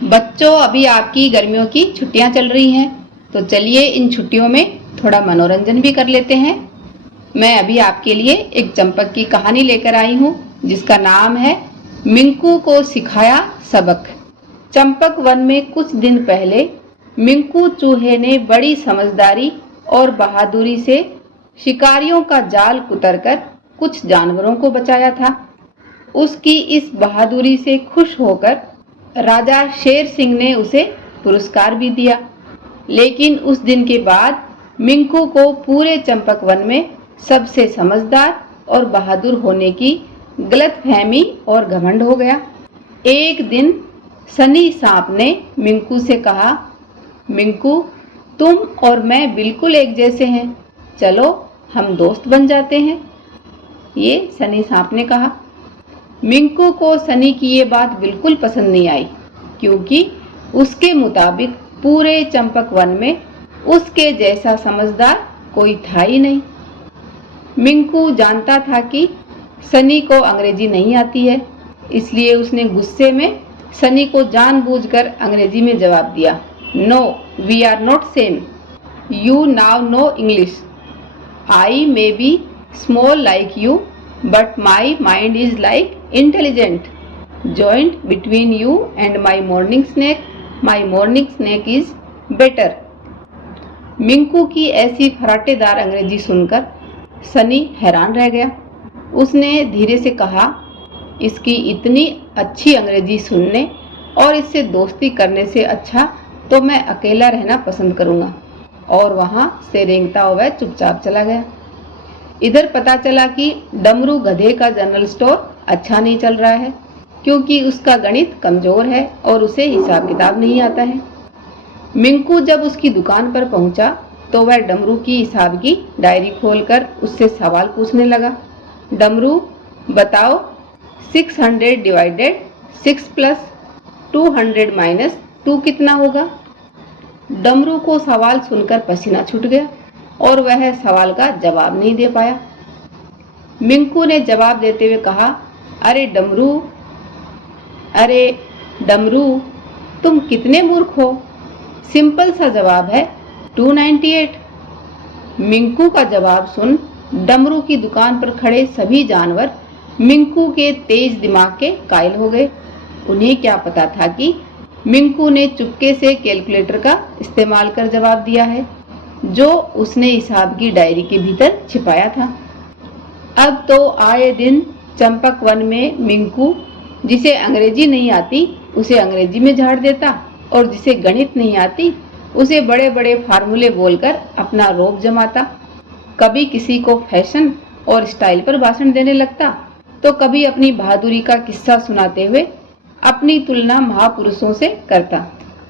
बच्चों, अभी आपकी गर्मियों की छुट्टियां चल रही हैं, तो चलिए इन छुट्टियों में थोड़ा मनोरंजन भी कर लेते हैं। मैं अभी आपके लिए एक चंपक की कहानी लेकर आई हूँ, जिसका नाम है मिंकू को सिखाया सबक। चंपक वन में कुछ दिन पहले मिंकू चूहे ने बड़ी समझदारी और बहादुरी से शिकारियों का जाल कुतरकर कुछ जानवरों को बचाया था। उसकी इस बहादुरी से खुश होकर राजा शेर सिंह ने उसे पुरस्कार भी दिया। लेकिन उस दिन के बाद मिंकू को पूरे चंपक वन में सबसे समझदार और बहादुर होने की गलतफहमी और घमंड हो गया। एक दिन सनी सांप ने मिंकू से कहा, मिंकू, तुम और मैं बिल्कुल एक जैसे हैं, चलो हम दोस्त बन जाते हैं। ये सनी सांप ने कहा। मिंकू को सनी की ये बात बिल्कुल पसंद नहीं आई, क्योंकि उसके मुताबिक पूरे चंपक वन में उसके जैसा समझदार कोई था ही नहीं। मिंकू जानता था कि सनी को अंग्रेजी नहीं आती है, इसलिए उसने गुस्से में सनी को जानबूझकर अंग्रेजी में जवाब दिया, no, we are not same, you now know English, I may be small like you, but my mind is like intelligent, joint between you and my morning snack, my morning snack is better। Minku की ऐसी फराटेदार अंग्रेजी सुनकर सनी हैरान रह गया। उसने धीरे से कहा, इसकी इतनी अच्छी अंग्रेजी सुनने और इससे दोस्ती करने से अच्छा तो मैं अकेला रहना पसंद करूँगा। और वहाँ से रेंगता हुआ चुपचाप चला गया। इधर पता चला कि डमरू गधे का जनरल स्टोर अच्छा नहीं चल रहा है, क्योंकि उसका गणित कमजोर है और उसे हिसाब किताब नहीं आता है। मिंकू जब उसकी दुकान पर पहुंचा तो वह डमरू की हिसाब की डायरी खोलकर उससे सवाल पूछने लगा, डमरू बताओ, 600 डिवाइडेड 6 प्लस 200 माइनस 2 कितना होगा। डमरू को सवाल सुनकर पसीना छूट गया और वह सवाल का जवाब नहीं दे पाया। मिंकू ने जवाब देते हुए कहा, अरे डमरू, तुम कितने मूर्ख हो, सिंपल सा जवाब है 298। मिंकू का जवाब सुन डमरू की दुकान पर खड़े सभी जानवर मिंकू के तेज दिमाग के कायल हो गए। उन्हें क्या पता था कि मिंकू ने चुपके से कैलकुलेटर का इस्तेमाल कर जवाब दिया है, जो उसने हिसाब की डायरी के भीतर छिपाया था। अब तो आए दिन चंपक वन में मिंकू जिसे अंग्रेजी नहीं आती उसे अंग्रेजी में झाड़ देता और जिसे गणित नहीं आती उसे बड़े बड़े फार्मूले बोलकर अपना रौब जमाता। कभी किसी को फैशन और स्टाइल पर भाषण देने लगता, तो कभी अपनी बहादुरी का किस्सा सुनाते हुए अपनी तुलना महापुरुषों से करता।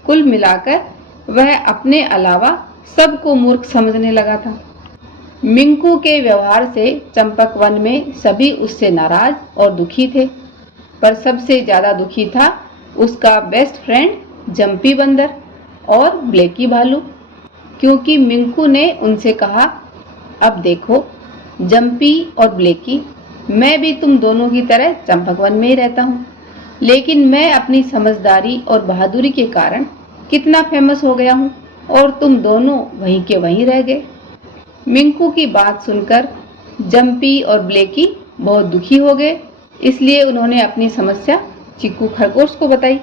कुल मिलाकर वह अपने अलावा सबको मूर्ख समझने लगा था। मिंकू के व्यवहार से चंपक वन में सभी उससे नाराज और दुखी थे, पर सबसे ज्यादा दुखी था उसका बेस्ट फ्रेंड जंपी बंदर और ब्लेकी भालू, क्योंकि मिंकू ने उनसे कहा, अब देखो जंपी और ब्लेकी, मैं भी तुम दोनों की तरह चंपक वन में ही रहता हूँ, लेकिन मैं अपनी समझदारी और बहादुरी के कारण कितना फेमस हो गया हूँ और तुम दोनों वहीं के वहीं रह गए। मिंकू की बात सुनकर जंपी और ब्लेकी बहुत दुखी हो गए, इसलिए उन्होंने अपनी समस्या चिक्कू खरगोश को बताई।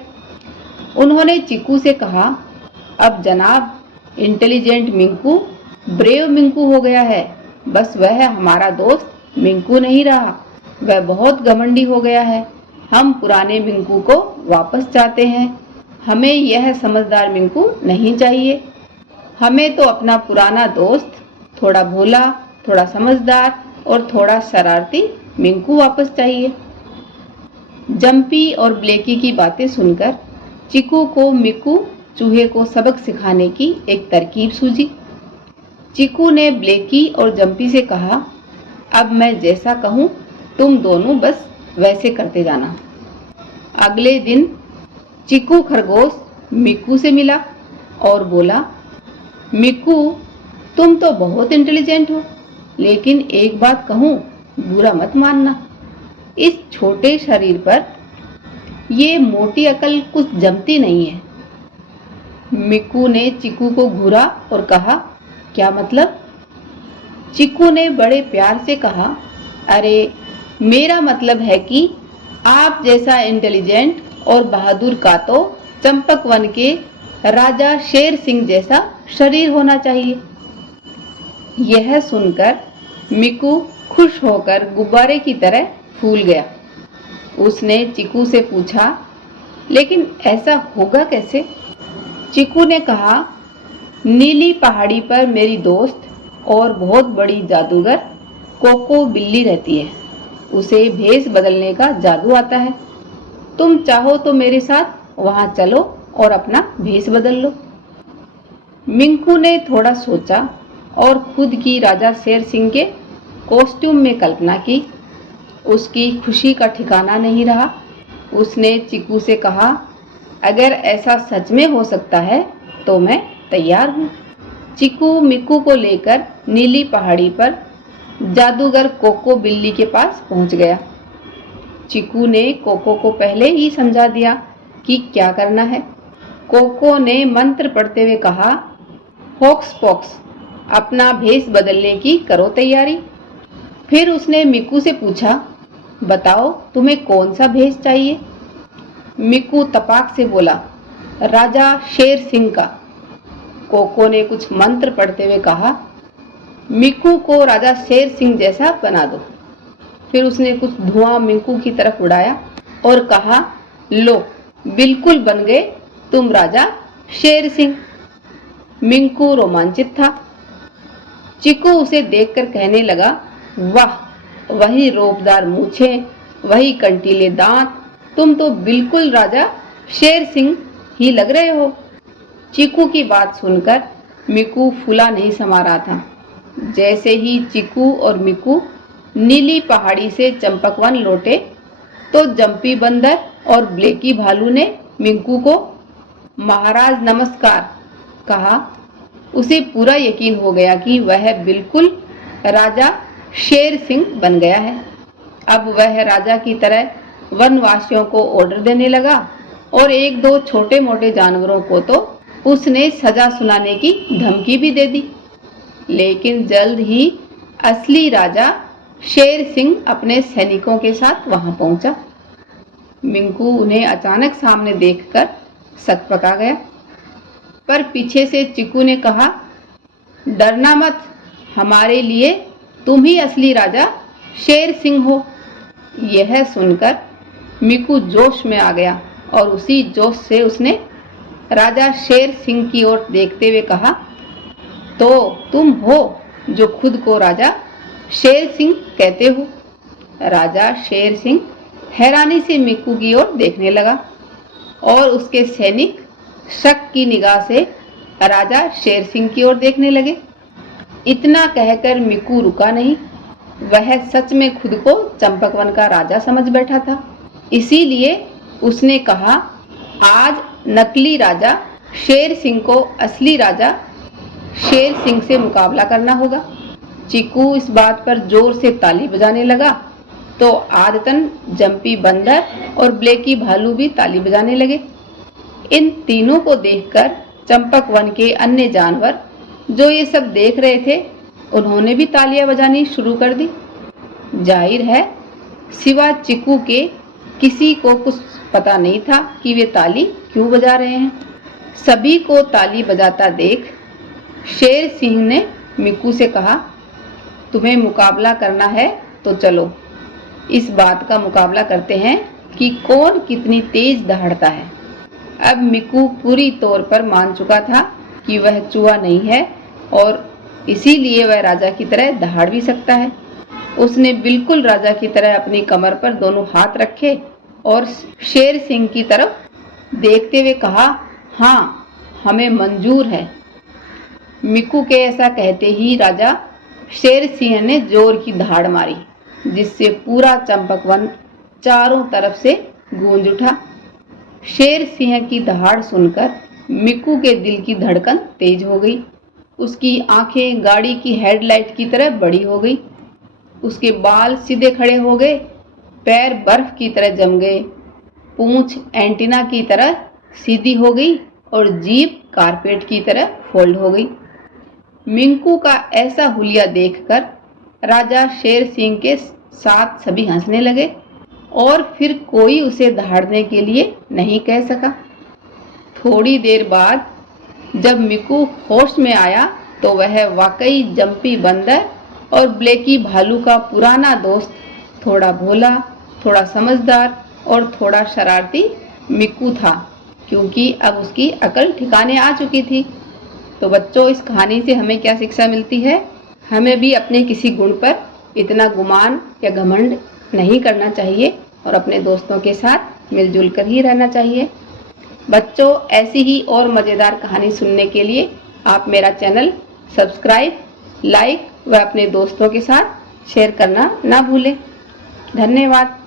उन्होंने चिक्कू से कहा, अब जनाब, इंटेलिजेंट मिंकू ब्रेव मिंकू हो गया है, बस वह हमारा दोस्त मिंकू नहीं रहा, वह बहुत घमंडी हो गया है। हम पुराने मिंकू को वापस चाहते हैं, हमें यह समझदार मिंकू नहीं चाहिए। हमें तो अपना पुराना दोस्त, थोड़ा भोला, थोड़ा समझदार और थोड़ा शरारती मिंकू वापस चाहिए। जंपी और ब्लेकी की बातें सुनकर चिक्कू को मिक्कू चूहे को सबक सिखाने की एक तरकीब सूझी। चिक्कू ने ब्लेकी और जंपी से कहा, अब मैं जैसा कहूँ तुम दोनों बस वैसे करते जाना। अगले दिन चिक्कू खरगोश मिक्कू से मिला और बोला, मिक्कू, तुम तो बहुत इंटेलिजेंट हो, लेकिन एक बात कहूँ, बुरा मत मानना, इस छोटे शरीर पर ये मोटी अकल कुछ जमती नहीं है। मिक्कू ने चिक्कू को घूरा और कहा, क्या मतलब? चिक्कू ने बड़े प्यार से कहा, अरे मेरा मतलब है कि आप जैसा इंटेलिजेंट और बहादुर का तो चंपक वन के राजा शेर सिंह जैसा शरीर होना चाहिए। यह सुनकर मिक्कू खुश होकर गुब्बारे की तरह फूल गया। उसने चिक्कू से पूछा, लेकिन ऐसा होगा कैसे? चिक्कू ने कहा, नीली पहाड़ी पर मेरी दोस्त और बहुत बड़ी जादूगर कोको बिल्ली रहती है। उसे भेष बदलने का जादू आता है। तुम चाहो तो मेरे साथ वहां चलो और अपना भेष बदल लो। मिंकू ने थोड़ा सोचा और खुद की राजा शेर सिंह के कॉस्ट्यूम में कल्पना की। उसकी खुशी का ठिकाना नहीं रहा। उसने चिक्कू से कहा, अगर ऐसा सच में हो सकता है तो मैं तैयार हूँ। चिक्कू मिक्कू को लेकर नीली पहाड़ी पर जादूगर कोको बिल्ली के पास पहुंच गया। चिक्कू ने कोको को पहले ही समझा दिया कि क्या करना है। कोको ने मंत्र पढ़ते हुए कहा, होक्स पोक्स, अपना भेष बदलने की करो तैयारी। फिर उसने मिक्कू से पूछा, बताओ तुम्हें कौन सा भेष चाहिए? मिक्कू तपाक से बोला, राजा शेर सिंह का। कोको ने कुछ मंत्र पढ़ते हुए कहा, मिक्कू को राजा शेर सिंह जैसा बना दो। फिर उसने कुछ धुआं मिक्कू की तरफ उड़ाया और कहा, लो बिल्कुल बन गए तुम राजा शेर सिंह। मिक्कू रोमांचित था। चिक्कू उसे देखकर कहने लगा, वाह, वही रोबदार मूछें, वही कंटीले दांत, तुम तो बिल्कुल राजा शेर सिंह ही लग रहे हो। चिक्कू की बात सुनकर मिक्कू फूला नहीं समा रहा था। जैसे ही चिक्कू और मिक्कू नीली पहाड़ी से चंपकवन लौटे तो जंपी बंदर और ब्लेकी भालू ने मिक्कू को महाराज नमस्कार कहा। उसे पूरा यकीन हो गया कि वह बिल्कुल राजा शेर सिंह बन गया है। अब वह राजा की तरह वनवासियों को ऑर्डर देने लगा और एक दो छोटे मोटे जानवरों को तो उसने सजा सुनाने की धमकी भी दे दी। लेकिन जल्द ही असली राजा शेर सिंह अपने सैनिकों के साथ वहां पहुंचा। मिंकू उन्हें अचानक सामने देखकर सकपका गया। पर पीछे से चिक्कू ने कहा, डरना मत, हमारे लिए तुम ही असली राजा शेर सिंह हो। यह सुनकर मिंकू जोश में आ गया और उसी जोश से उसने राजा शेर सिंह की ओर देखते हुए कहा, तो तुम हो जो खुद को राजा शेर सिंह कहते हो। राजा शेर सिंह हैरानी से मिंकू की ओर देखने लगा और उसके सैनिक शक की निगाह से राजा शेर सिंह की ओर देखने लगे। इतना कहकर मिंकू रुका नहीं। वह सच में खुद को चंपकवन का राजा समझ बैठा था। इसीलिए उसने कहा, आज नकली राजा शेर सिंह को असली राजा शेर सिंह से मुकाबला करना होगा। चिक्कू इस बात पर जोर से ताली बजाने लगा तो आदतन जंपी बंदर और ब्लेकी भालू भी ताली बजाने लगे। इन तीनों को देखकर चंपक वन के अन्य जानवर जो ये सब देख रहे थे, उन्होंने भी तालियां बजानी शुरू कर दी। जाहिर है सिवा चिक्कू के किसी को कुछ पता नहीं था कि वे ताली क्यों बजा रहे हैं। सभी को ताली बजाता देख शेर सिंह ने मिंकू से कहा, तुम्हें मुकाबला करना है तो चलो, इस बात का मुकाबला करते हैं कि कौन कितनी तेज दहाड़ता है। अब मिंकू पूरी तौर पर मान चुका था कि वह चूहा नहीं है और इसीलिए वह राजा की तरह दहाड़ भी सकता है। उसने बिल्कुल राजा की तरह अपनी कमर पर दोनों हाथ रखे और शेर सिंह की तरफ देखते हुए कहा, हाँ, हमें मंजूर है। मिंकू के ऐसा कहते ही राजा शेर सिंह ने जोर की दहाड़ मारी, जिससे पूरा चंपकवन चारों तरफ से गूंज उठा। शेर सिंह की दहाड़ सुनकर मिंकू के दिल की धड़कन तेज हो गई। उसकी आंखें गाड़ी की हेडलाइट की तरह बड़ी हो गई। उसके बाल सीधे खड़े हो गए, पैर बर्फ की तरह जम गए। पूंछ एंटीना की तरह सीधी हो गई और जीभ कारपेट की तरह फोल्ड हो गई। मिंकू का ऐसा हुलिया देखकर राजा शेर सिंह के साथ सभी हंसने लगे और फिर कोई उसे दहाड़ने के लिए नहीं कह सका। थोड़ी देर बाद जब मिंकू होश में आया तो वह वाकई जंपी बंदर और ब्लेकी भालू का पुराना दोस्त, थोड़ा भोला, थोड़ा समझदार और थोड़ा शरारती मिंकू था, क्योंकि अब उसकी अकल ठिकाने आ चुकी थी। तो बच्चों, इस कहानी से हमें क्या शिक्षा मिलती है? हमें भी अपने किसी गुण पर इतना गुमान या घमंड नहीं करना चाहिए और अपने दोस्तों के साथ मिलजुल कर ही रहना चाहिए। बच्चों, ऐसी ही और मज़ेदार कहानी सुनने के लिए आप मेरा चैनल सब्सक्राइब, लाइक व अपने दोस्तों के साथ शेयर करना ना भूलें। धन्यवाद।